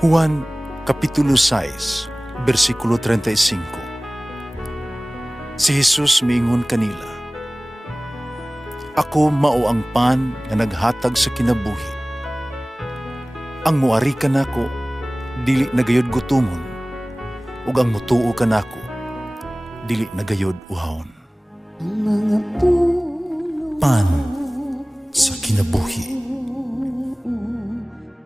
Juan Kapitulo 6, versikulo 35. Si Jesus miingon kanila, "Ako mao ang pan nga naghatag sa kinabuhi. Ang muari kanako dili nagayod gutumon, ug ang mutuo kanako dili nagayod uhawon." Ang mga puno Pan sa kinabuhi.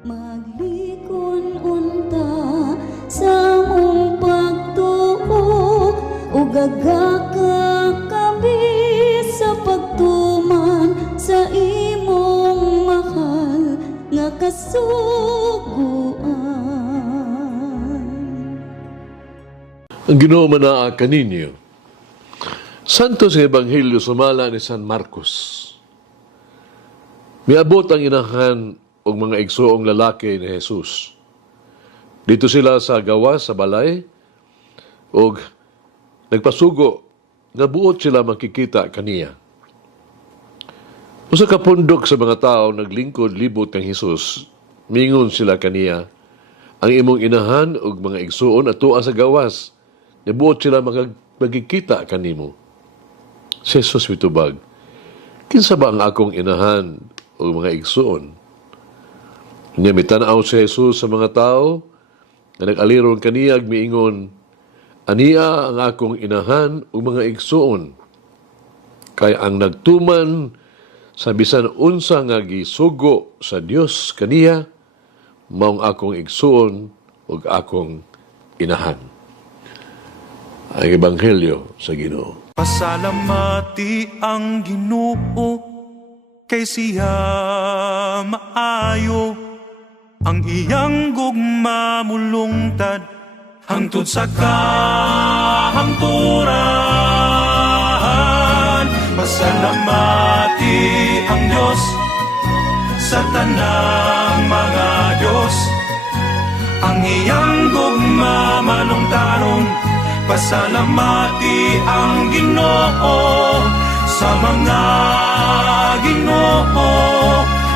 maglikon unta sa mong pagtuo ug gagaka kami sa pagtuman sa imong mahal nga kasuguan. Ang Ginoo manaa kaninyo. Santo sa Ebanghelyo sumala ni San Marcos. Miabot ang inahan og mga igsoong lalaki ni Jesus. Dito sila sa gawas sa balay og nagpasugo nga buot sila makikita kaniya. Usa ka pundok sa mga tao naglingkod libot kang Jesus. Mingon sila kaniya, ang imong inahan og mga igsoon atoa sa gawas. Nabuot sila magkikita kanimo. Si Jesus mitubag, kinsa ba ang akong inahan o mga igsoon? Niya mitanaw si Jesus sa mga tao na nag-aliron kaniyag miingon, aniya ang akong inahan o mga igsoon. Kaya ang nagtuman sa bisan unsa nga gisugo sa Dios kaniya, maong akong igsoon o akong inahan. Ang Ebanghelyo sa Ginoo. Pasalamati ang Ginoo kay siya maayo, ang iyang gugma mulungtad hangtod sa kahangturan. Pasalamati ang Diyos sa tanang mga Diyos, ang iyang gugma malungtaron. Pasalamati ang Ginoo sa mga Ginoo,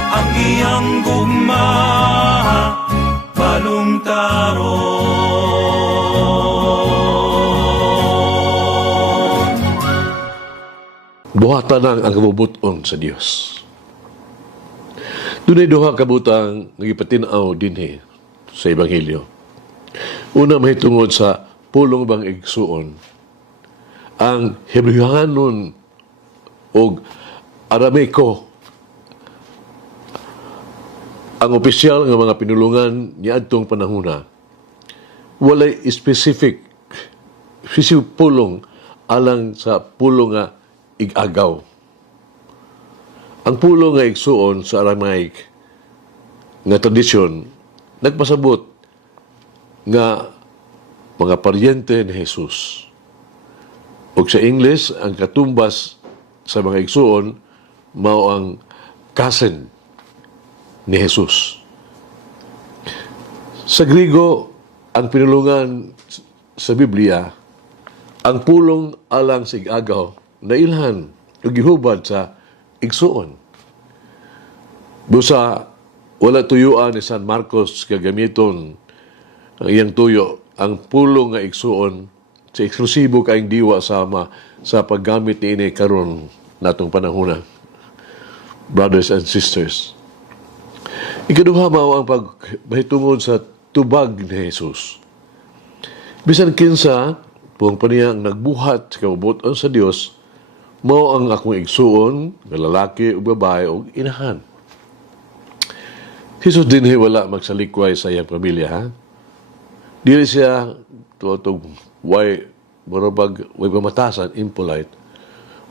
ang iyang gugma balungtaron. Buhatan ang kabubuton sa Dios. Dunay duha ka butang nagipatinaw dinhi sa Ebanghelyo. Una mahitungod sa pulong bang igsuon. Ang Hebrehanon o Aramaico, ang opisyal nga mga pinulungan niadtong panahona, walay specific pulong alang sa pulong nga igagaw. Ang pulong nga igsuon sa Aramaic nga tradisyon nagpasabot nga mga paryente ni Jesus. O sa English, ang katumbas sa mga igsuon, mao ang cousin ni Jesus. Sa Griego, ang pinulungan sa Biblia, ang pulong alang sa igagaw, nailhan o gihubad sa igsuon. Busa, wala tuyuan ni San Marcos kagamiton ang iyang tuyo, ang pulong nga igsuon sa eksklusibo kaing diwa sama sa paggamit ni ini karon natong panahona. Brothers and sisters. Ikaduha mao ang paghitungod sa tubag ni Jesus. Bisan kinsa buong paniyang nagbuhat sa kabubuton sa Dios, mao ang akong igsuon nga lalaki o babae o inahan. Jesus dinhi wala magsalikway sa iyang pamilya, ha? Dili siya tuwag way pamatasan, impolite.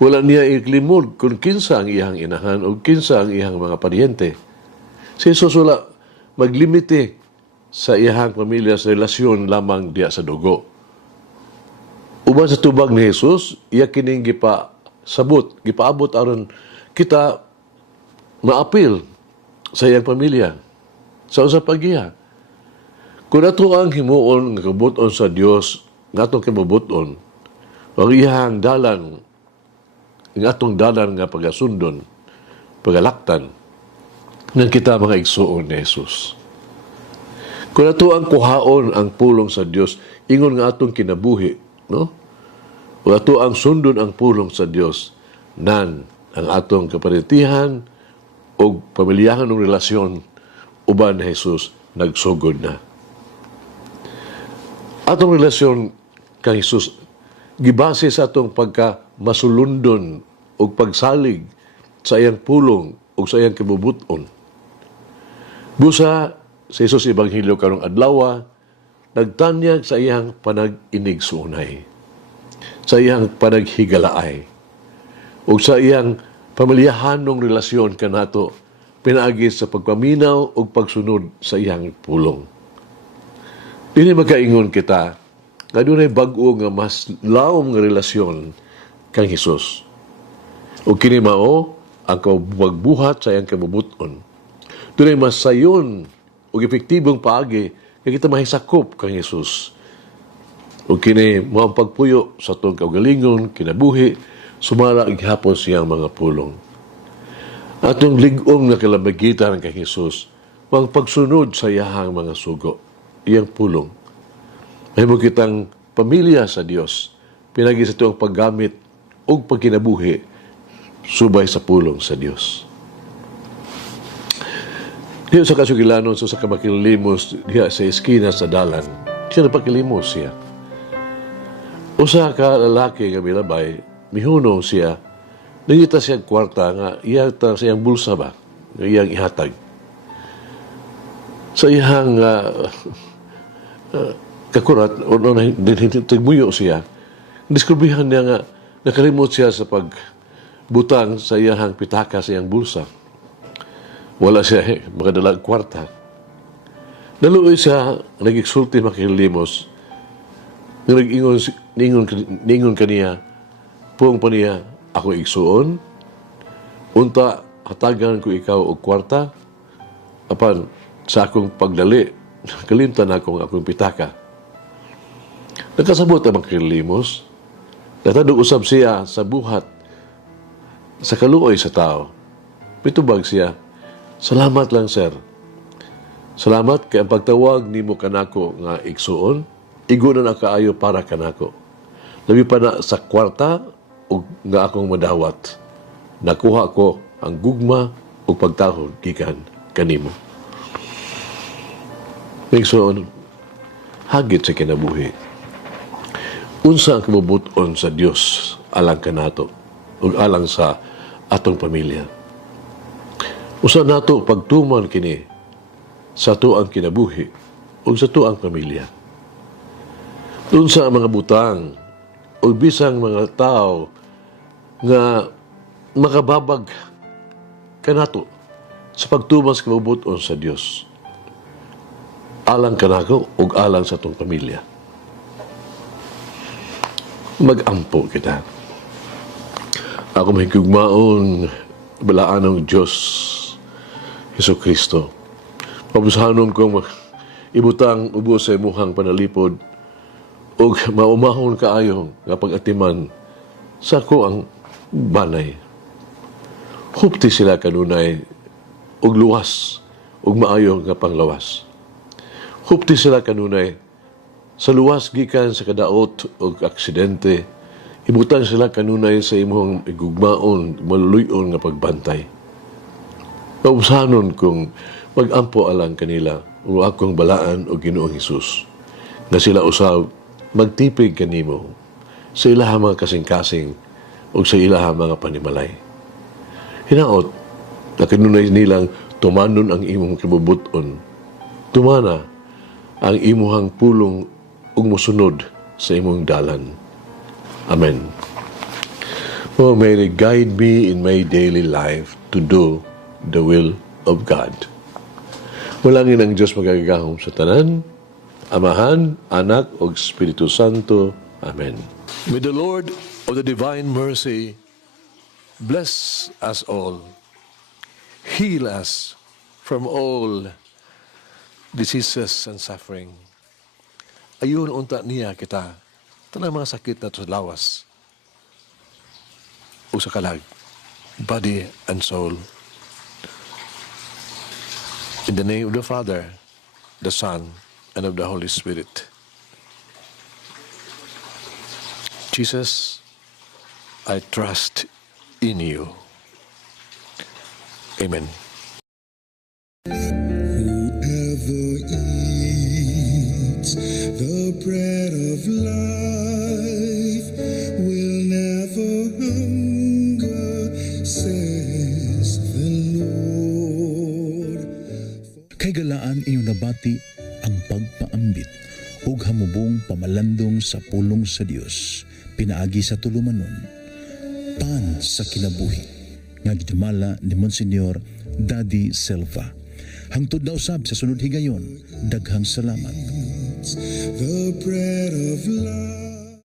Wala niya iklimod kung kinsa ang iyang inahan o kinsa ang iyang mga paryente. Si Jesus wala maglimite sa iyang pamilya sa relasyon lamang diya sa dugo. Uban sa tubag ni Jesus, iya kining gipaabot aron kita maapil sa iyang pamilya. Sa usa pagiya. Kung ato ang himuon nga kabuton sa Dios, nga atong kabubuton, ang iyang dalan, ang atong dalan nga pagasundon, pagalaktan, ng kita mga igsuon ni Jesus. Kung ato ang kuhaon ang pulong sa Dios, ingon nga atong kinabuhi, no? Kung ato ang sundon ang pulong sa Dios, nan ang atong kaparitihan o pamilyahan ng relasyon uban ni Jesus nagsugod na. Atong relasyon kang Jesus gibase sa atong pagka masulundon o pagsalig sa iyang pulong o sa iyang kabubuton. Busa sa Jesus Ebanghelyo karong adlaw, nagtanyag sa iyang panag-inigsunay, sa iyang panaghigalaay, o sa iyang pamilyahanong relasyon kanato pinaagi sa pagpaminaw o pagsunod sa iyang pulong. Dili makaingon kita nga dunay bag-o nga mas lawom nga relasyon kang Hesus. O kini mao ang pagbuhat sa iyang kabubuton. Dunay mas sayon o epektibong paagi nga kita mahisakop kang Hesus. O kini mao ang pagpuyo sa atong kaugalingon, kinabuhi, sumala gihapon siyang mga pulong. Atong lig-ong na kalamagitan kang Hesus, ang pagsunod sa iyahang mga sugo, iyang pulong. Mahimo kitang pamilya sa Dios, pinagi sa ito ang paggamit o pagkinabuhi, subay sa pulong sa Dios. Diyo sa kasugilanon, sa kamakilimos, diya sa eskina sa dalan, siya napakilimos siya. Usa ka lalaki nga milabay, mihunong siya, nangita siyang kwarta nga iyata sa iyang bulsa ba, nga iyang ihatag. Sa iyang kakurat, o tigmuyo siya, diskubrihan niya nga, nakalimot siya sa pagbutang sa iyang pitaka sa iyang bulsa. Wala siya makadalag kwarta. Naluoy siya, nag-exulti makilimos, ningon kaniya, puong pa niya, ako igsuon, unta, hatagan ko ikaw og kwarta, apan, sa akong pagdali, kalimtan akong pitaka. Nagkasabot ang makilimos, natadong usab siya sa buhat, sa kaluoy sa tao. Pitubag siya, salamat lang, sir. Salamat kay ang pagtawag nimo kanako nga igsuon, igunan ang kaayo para kanako. Labi pa na sa kwarta o nga akong madawat. Nakuha ko ang gugma o pagtahod gikan kanimo. Igsuon, hagit sa kinabuhi. Unsa ang kabubuton sa Dios alang kanato o alang sa atong pamilya. Usa nato pagtuman kini sa tuang kinabuhi o sa tuang pamilya. Doon sa mga butang o bisang mga tao nga makababag kanato sa pagtuman sa kabubuton sa Dios. Alang kanako o alang sa atong pamilya. Mag-ampo kita. Ako mahigugmaon balaan ng Diyos Jesucristo. Pabusahanon kong ibutang ubos sa imuhang panalipod o maumahon kaayo nga pag-atiman sa ako ang banay. Hupti sila kanunay og luwas og maayo nga panglawas. Hupti sila kanunay sa luwas gikan sa kadaot o aksidente. Ibutang sila kanunay sa imong igugmaon, maluluyon nga pagbantay. Pausahanon kung mag-ampo alang kanila o akong balaan o Ginoong Hesus na sila usab magtipig kanimo sa ilahang mga kasing-kasing o sa ilahang mga panimalay. Hinaot, na kanunay nilang tumanon ang imong kibubuton, tumana ang imuhang pulong ug mosunod sa imong dalan. Amen. Oh, may it guide me in my daily life to do the will of God. Mulangin ang Diyos magagahom sa tanan, Amahan, Anak, o Espiritu Santo. Amen. May the Lord of the divine mercy bless us all, heal us from all diseases and suffering. Ayun unta niya kita, tanang mga sakit na sa lawas o sa kalag, body and soul. In the name of the Father, the Son, and of the Holy Spirit. Jesus, I trust in you. Amen. Whoever eats the bread of life will never hunger, says the Lord. Kay galaan inyong nabati ang pagpaambit ug hamubong pamalandong sa pulong sa Dios pinaagi sa tulumanon pan sa kinabuhi nga gidumala ni Monsignor Daddy Silva. Hangtod na usab sa sunod higayon, daghang salamat. The bread of life.